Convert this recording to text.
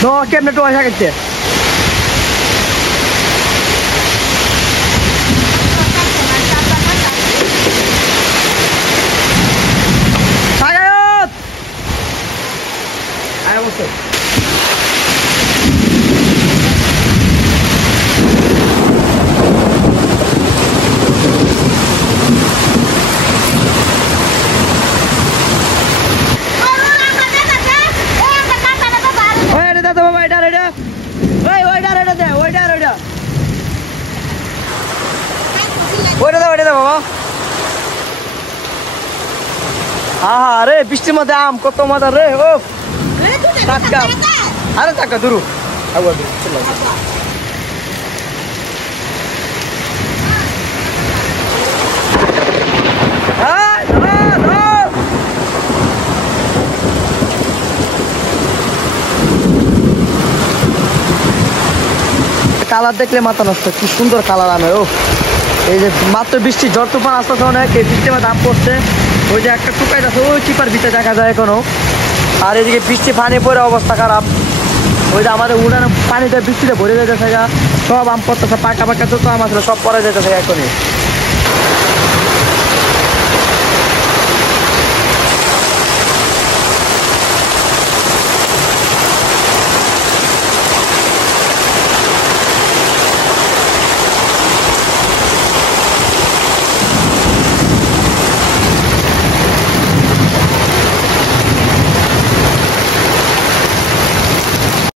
No, কেমনে তো আসা গেছে সাগায়ত আয় বসে আরে বৃষ্টির মধ্যে আম কত মজা রে ও টাটকা আরে টাটকা দূর কালার দেখলে মাথা নষ্ট কি সুন্দর কালার আনে ও এই যে মাত্র বৃষ্টি ঝড় তুফান আসতেছে অনেক এই বৃষ্টির মধ্যে আম পড়ছে ওই যে একটা টুকাই আছে ওই চিপার ভিতরে দেখা যায় এখনো আর এদিকে বৃষ্টি পানি পড়ে অবস্থা খারাপ ওই যে আমাদের উড়ানো পানিতে বৃষ্টিতে ভরে যেতেছে সব আম পড়তেছে পাকা পাকা যত আম আসলে সব পরে যেতেছে এখনই